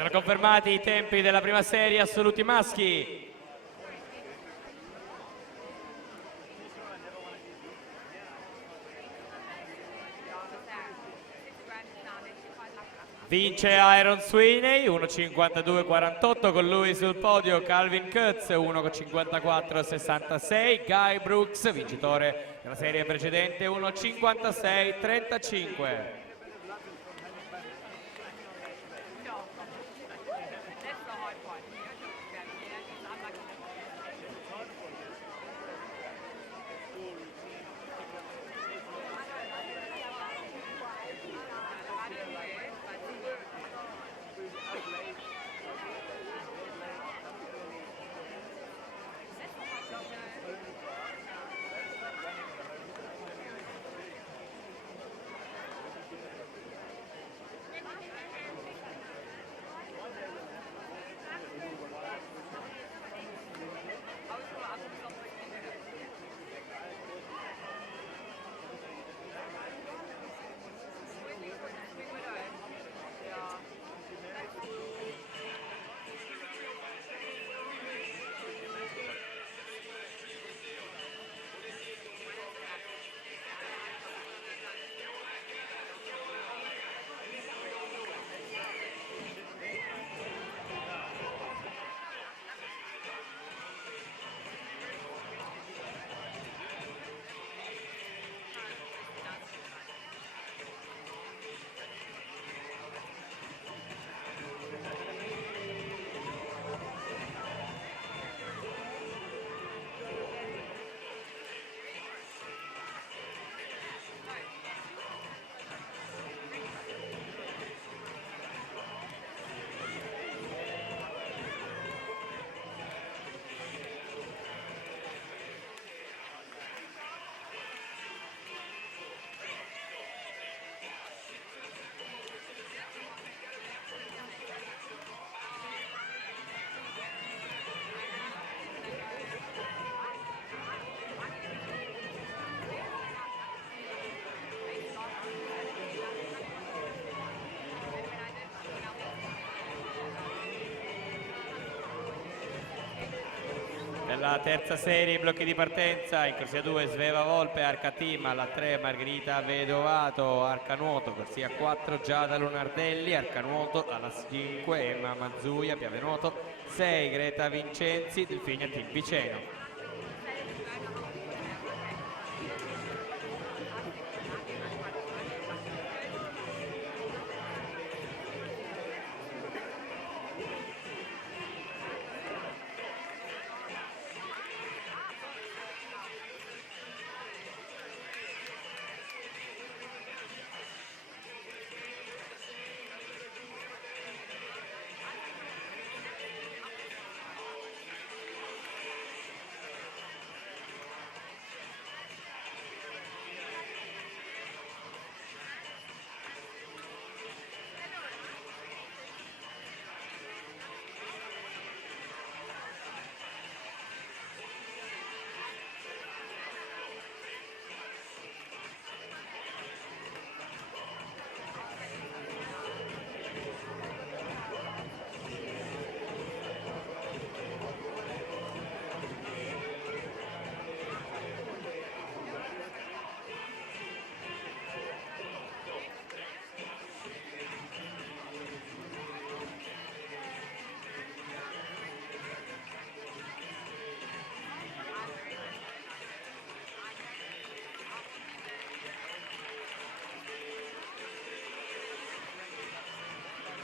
Sono confermati i tempi della prima serie assoluti maschi. Vince Iron Sweeney, 1.52.48, con lui sul podio Calvin Kutz, 1.54.66, Guy Brooks, vincitore della serie precedente, 1.56.35. Nella terza serie, i blocchi di partenza, in corsia 2 Sveva Volpe, Arca Team, alla 3 Margherita Vedovato, Arca Nuoto, corsia 4 Giada Lunardelli, Arca Nuoto, alla 5 Emma Mazzuia, Piave Nuoto, 6 Greta Vincenzi, Delfinia Team Piceno.